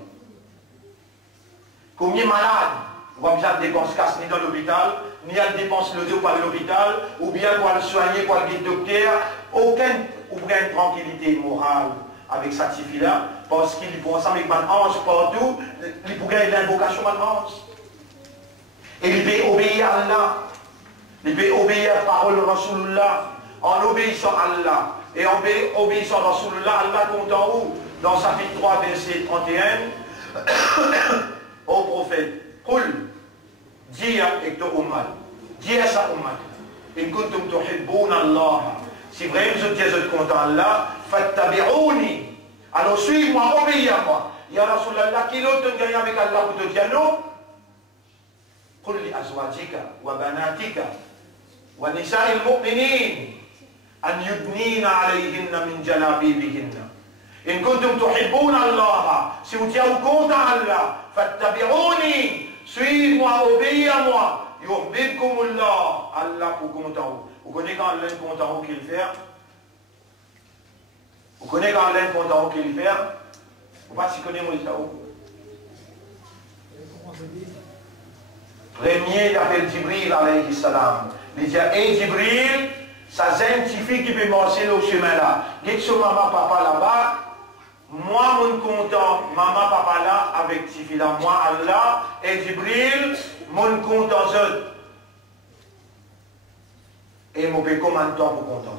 Combien de malades, vous avez besoin de dépenses casse ni dans l'hôpital, ni à dépenser le dos par l'hôpital, ou bien pour le soigner, pour le docteur, aucune tranquillité morale avec cette fille-là, parce qu'il est ensemble avec Ban 11 partout, il pourrait l'invocation Ban 11. Et il peut obéir à Allah, il peut obéir à la parole de Rasulullah, en obéissant à Allah. Et en obéissant à Rasulullah, Allah compte en haut, dans chapitre 3, verset 31, au prophète, Qul, dis à ummat, dis à sa ummat, in kuntum tuhibbun Allah, si vraiment vous êtes content Allah, fattabi'ouni, alors suis-moi, obéis à moi. Ya Rasulallah, qui l'autre te gagne avec Allah pour te dire non? Qul li azwajika, wa banatika, wa nisa'il mu'minin, أن يدنين عليهن من جلابيبهن إن كنتم تحبون الله si vous êtes content Allah فاتبعوني suivez-moi obéissez à moi يحببكم الله Allah pour content vous connaissez quand Allah est content qu'il fait vous connaissez quand Allah est content qu'il fait vous pas si connaissez moi premier il appelle Jibril alayhi salam il dit hey Jibril ça scientifique qui peut marcher le chemin là. Dites sur maman, papa là-bas, moi, mon content, maman, papa là, avec Tifi là, moi, Allah, et Jibril, mon content, et mon peux combien de temps pour content,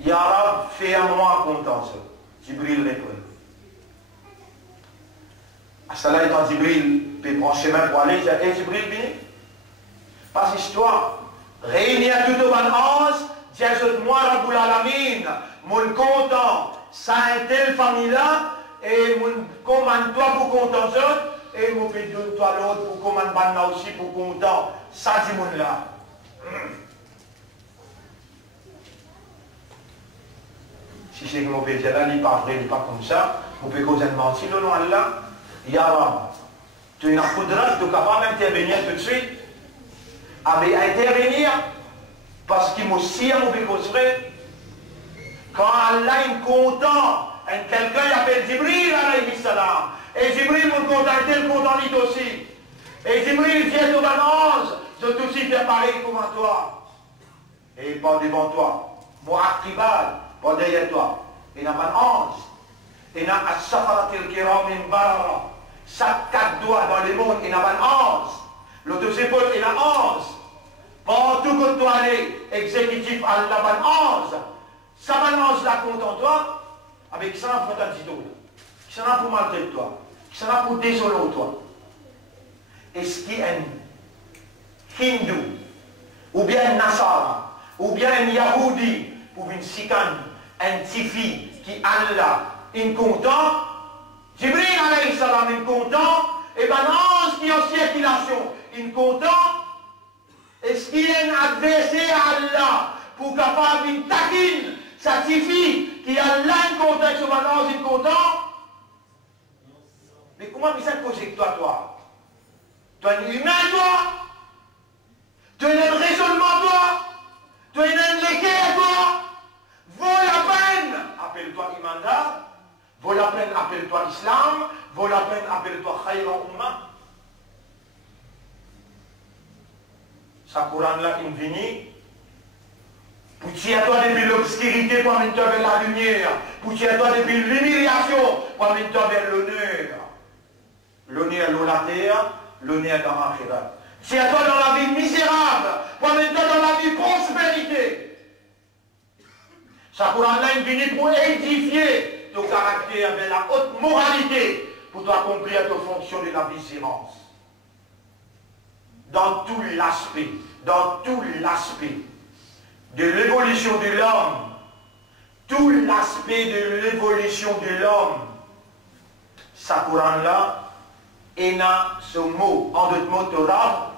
Ya Rab, fais à moi content, Jibril répond. À cela étant, Jibril peut prendre chemin pour aller, il dit, hey, Jibril, viens. Pas histoire. Réunir tout au ban 11, dis moi Rabbul Alamin, mon content, ça une telle famille-là, et mon commande toi pour content et mon pédie toi l'autre pour commande banna aussi pour content. Ça dit mon là. Si c'est que mon pédie là, il n'est pas vrai, il n'est pas comme ça, mon pédie causer de mentir, le nom Allah, Ya Rab, tu es en poudre, tu es capable d'intervenir tout de suite. Avec intervenir, Parce qu'il m'aussi à mauvais cause vrai. Quand Allah est content, quelqu'un appelle Jibril alayhi salam. Et Jibril me contacte, le content dit aussi. Et Jibril dit au ange, je te aussi faire pareil comme toi. Et pas devant toi. Mu'aqibal, pas derrière toi. Il y a un ange. Il y a un safaratil kiram min barara. Chaque 4 doigts dans le monde, il y a un ange. L'autre épaule, il y a un ange. Partout que toi allez, exécutif Allah, un ange. Ça va l'ange là contre toi, avec qui ça n'a pour ta petite eau, qui ça n'a pour maltraiter toi, qui ça n'a pour désoler toi. Est-ce qu'il y a un hindou, ou bien un nasara, ou bien un yahoudi, ou une sikane, un tifi, qui Allah est content, Jibril alayhi salam est content, et ben l'ange qui est en circulation est content, est-ce qu'il y a un adversaire à Allah pour capable une taquine? Ça signifie qu'il y a l'un content sur l'ange est content. Mais comment ça cause que toi? Tu es un humain, toi? Tu es un raisonnement, toi? Tu es un légué, toi? Vaut la peine, appelle-toi imandar. Vaut la peine, appelle-toi islam. Vaut la peine, appelle-toi khayra umma. Ça Coran là, infini. Pour tirer toi depuis l'obscurité, pour amener toi vers la lumière. Pour tirer toi depuis l'humiliation, pour amener toi vers l'honneur. L'honneur dans la terre, l'honneur dans l'akhirat. Tirer toi dans la vie misérable, pour amener toi dans la vie prospérité. Ça Coran là, infini pour édifier ton caractère vers la haute moralité, pour t'accomplir tes fonctions de la vigilance. Dans tout l'aspect de l'évolution de l'homme, tout l'aspect de l'évolution de l'homme, ça Coran là, il y a ce mot, en d'autres mots, Torah,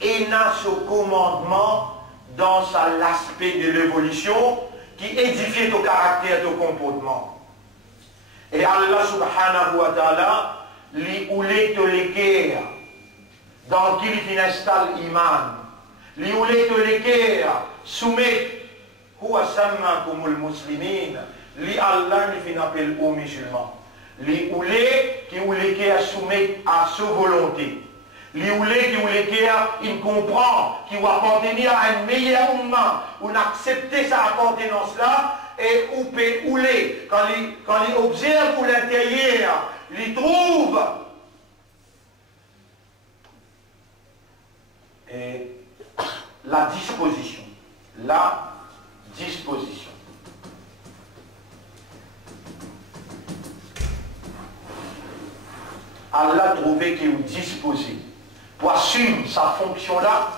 il y a ce commandement dans l'aspect de l'évolution qui édifie ton caractère, ton comportement. Et Allah subhanahu wa ta'ala, lui oulé te l'équerre, dans qui il installe l'iman. Lui oulé te l'équerre, soumet, huwa sammakumul muslimin, lui Allah lui fait appel aux musulmans. Lui oulé qui oulé qui soumet à sa volonté. Lui oulé qui oulé qui il comprend, qui va appartenir à un meilleur umma, on accepte sa appartenance là, et ou peut ouler, quand il observe pour l'intérieur, il trouve et la disposition. Allah trouvait qu'il est disposé pour assumer sa fonction là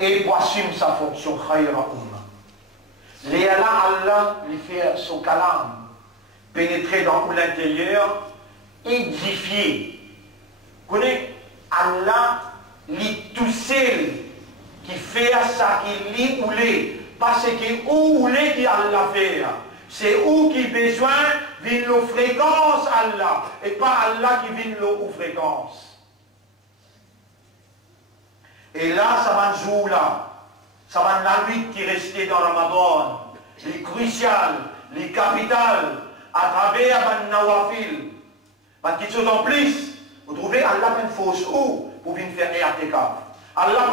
et pour assumer sa fonction khayra umma. Allah lui fait son kalam pénétrer dans l'intérieur, édifier. Vous connaissez, Allah lui tout seul qui fait ça, qui lit ou l'est, parce que où l'est qui Allah fait. C'est où qui besoin d'une fréquence Allah, et pas Allah qui vient aux fréquences. Et là, ça va un jour là, ça va la nuit qui restait dans Ramadan, les cruciales, les capitales, à travers un nawafil, quelque chose en plus, vous trouvez Allah une fausse où pour venir faire ERTK. Allah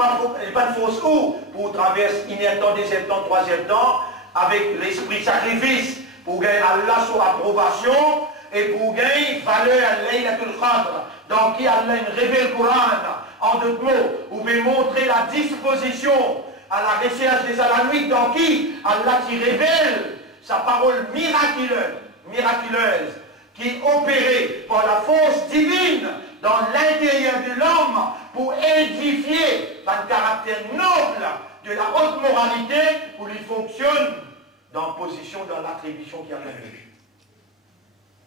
pas de fausse où pour traverser un temps, deuxième temps, troisième temps, avec l'esprit sacrifice, pour gagner Allah sur approbation et pour gagner valeur à Laylatul Qadr. Donc, qui Allah révèle le Coran, en deux mots, vous pouvez montrer la disposition à la recherche de la nuit, dans qui Allah qui révèle sa parole miraculeuse, qui opérait par la force divine dans l'intérieur de l'homme pour édifier un caractère noble de la haute moralité pour lui fonctionne dans position dans l'attribution qui a eu.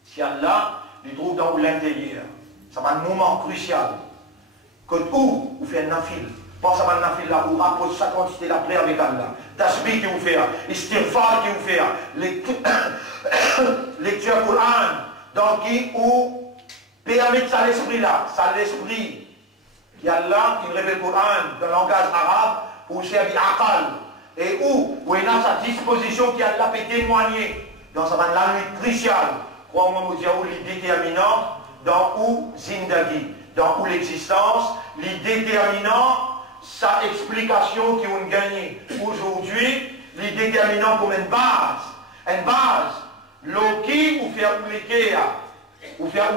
Si Allah lui trouve dans l'intérieur, ça va un moment crucial. Quand vous faites un nafil, pense à un nafil là, vous rapproche sa quantité d'après avec Allah. Tasbih qui vous fait, istighfar qui vous fait, lecture Coran, donc qui vous permet ça l'esprit là, ça l'esprit qui Allah qui révèle le Coran dans le langage arabe pour servir aqal. et où il a sa disposition qui a peut témoigner dans sa la nuit cruciale, crois-moi, les déterminants dans où Zindagi, dans où l'existence, les déterminants, sa explication qui ont gagné aujourd'hui, les déterminants comme une base, l'oki ou faire ou faire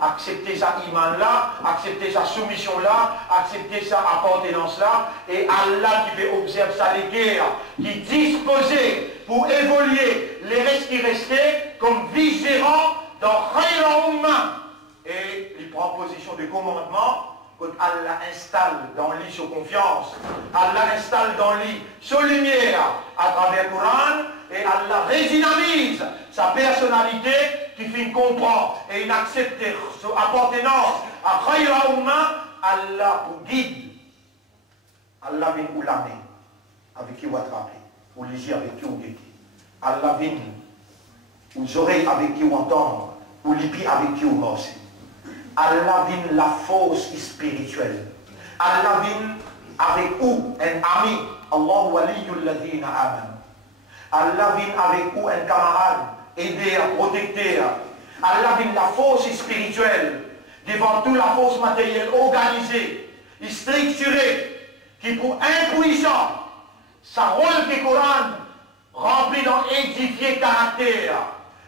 accepter sa iman là, accepter sa soumission là, accepter sa appartenance là, et Allah qui fait observer sa guerre, qui disposait pour évoluer les restes qui restaient comme vice-gérant dans Khayra Ummah. Et il prend position de commandement. Quand Allah installe dans lui sur confiance, Allah installe dans lui sa lumière à travers le Coran, et Allah rédynamise sa personnalité qui fait comprendre et il accepte son appartenance à Khayra Ummah. Allah vous guide, Allah vient vous l'amener avec qui vous attraper, vous lisez avec qui vous guettez, Allah vient vous oreilles avec qui vous entendre, vous lipiez avec qui vous morcez. Allah vient la force spirituelle. Allah vient avec vous, un ami. Allah waliyul ladhina amanu. Allah vient avec vous, un camarade, aider, protecteur. Allah vient la force spirituelle devant toute la force matérielle organisée, structurée, qui pour impuissant, sa rôle que le Coran remplit dans édifier caractère.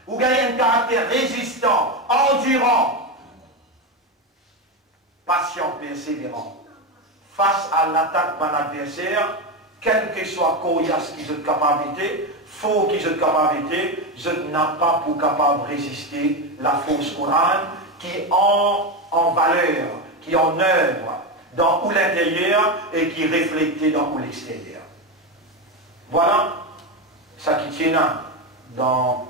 Vous gagnez un caractère résistant, endurant, patient, persévérant, face à l'attaque d'un adversaire, quel que soit coriace qui est capacité, faux qui est capacité, je n'ai pas pour capable de résister la force Coran qui en valeur, qui en œuvre dans où l'intérieur et qui reflète dans où l'extérieur. Voilà ça qui tient dans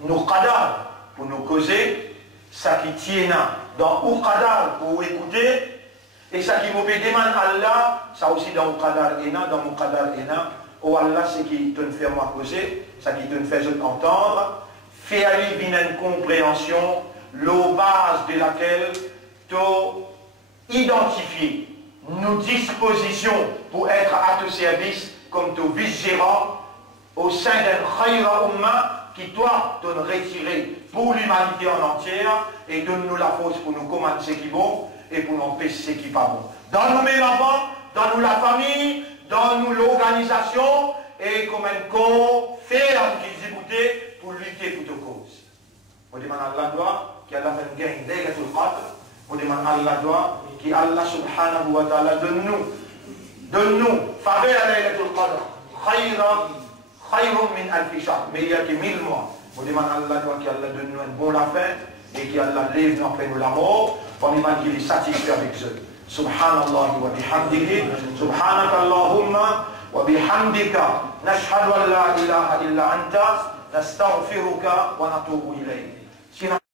nos cadavres pour nous causer, ça qui tient dans au qadar pour écouter, et ça qui me demande Allah, ça aussi dans au qadar ena, dans mon qadar ena, oh Allah c'est qui te fait moi causer, ça qui te fait entendre, faire une compréhension, la base de laquelle tu identifies nos dispositions pour être à ton service comme ton vice-gérant au sein d'un Khayra Ummah qui doit te retirer pour l'humanité en entière et donne-nous la force pour nous commander ce qui est bon et pour nous empêcher ce qui n'est pas bon. Donne-nous mes enfants, donne-nous la famille, donne-nous l'organisation et comme un corps ferme qui est écouté pour lutter pour ta cause. On demande à Allah doit qu'Allah fasse gagner Laylatul Qadr. On demande à Allah doit qu'Allah subhanahu wa ta'ala donne-nous faveur à Laylatul Qadr. Khayrun min alfi shahr, meilleur que 1000 mois. On demande à Allah qu'Allah donne-nous un bon affaire et qu'Allah lève nous la mort, pour nous qu'il est satisfait avec eux. Subhanallah wa bihamdihi, subhanaka Allahumma wa bihamdika, nashhadu an la ilaha illa anta, nastaghfiruka wa natubu ilayk.